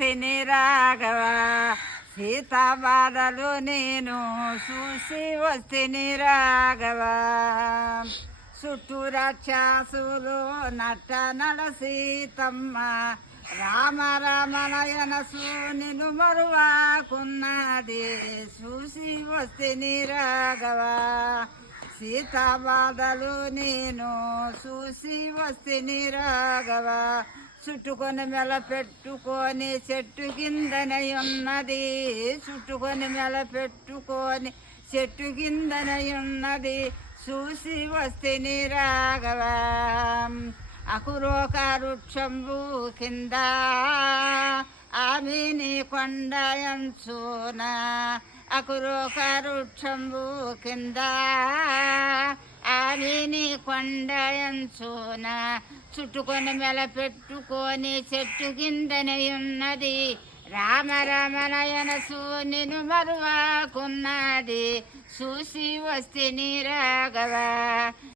వస్తిని రాఘవ సీతా బాధలు నేను చూసి వస్తిని రాఘవ చుట్టూ రాక్షసులు నట్ట నడ సీతమ్మ రామ రామనయన నిన్ను మరువాకున్నది చూసి వస్తిని రాఘవ సీతా బాధలు నేను చూసి వస్తిని రాఘవ చుట్టుకొని మెల పెట్టుకొని చెట్టు కిందనే ఉన్నది చుట్టుకొని మెల పెట్టుకొని చెట్టు కిందనే ఉన్నది చూసి వస్తిని రాఘవ అకురోక వృక్షంబు కింద ఆమెని కొండయంచున అకురోక వృక్షంబు కింద ఆమెని కొండయంచున చుట్టుకొని మెల పెట్టుకొని చెట్టు కిందనే ఉన్నది రామ రామనయన నిన్ను మరువాకున్నది చూసి వస్తిని రాఘవ